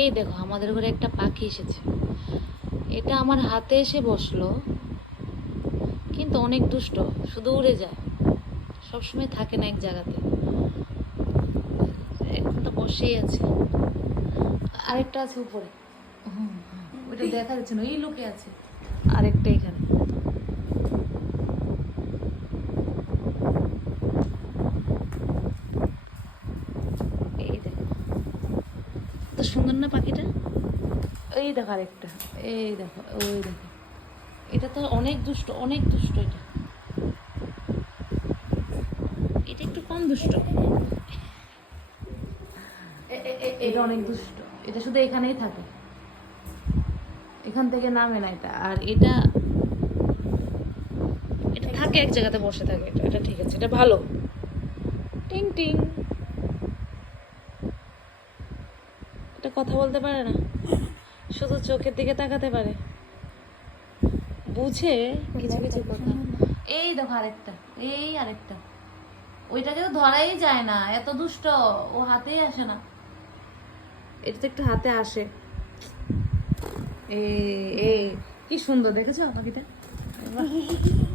এই দেখো আমাদের ঘরে একটা পাখি এসেছে। এটা আমার হাতে এসে বসলো, কিন্তু অনেক দুষ্ট, শুধু উড়ে যায়, সবসময় থাকে না এক জায়গাতে। এখন তো বসেই আছে। আরেকটা আছে উপরে, ওইটা দেখা যাচ্ছে না, এই লোকে আছে। আরেকটা এখানে। এই দেখো, তো সুন্দর না পাখিটা। এই দেখো আরেকটা, এই দেখো, ওই দেখো। এটা তো অনেক দুষ্ট, অনেক দুষ্ট। এটা এটা একটু কম দুষ্ট, এটা অনেক দুষ্ট। এটা শুধু এখানেই থাকে, এখান থেকে নামে না এটা। আর এটা এটা থাকে এক জায়গাতে বসে থাকে। এটা এটা ঠিক আছে, এটা ভালো। টিং টিং। এটা কথা বলতে পারে না, শুধু চোখের দিকে তাকাতে পারে, বুঝে কিছু কিছু কথা। এই দেখো আরেকটা, এই আরেকটা। ওইটাকে তো ধরাই যায় না, এত দুষ্ট। ও হাতেই আসে না। এটা তো একটু হাতে আসে। এই এই কি সুন্দর দেখেছো পাখিটা। বাহ।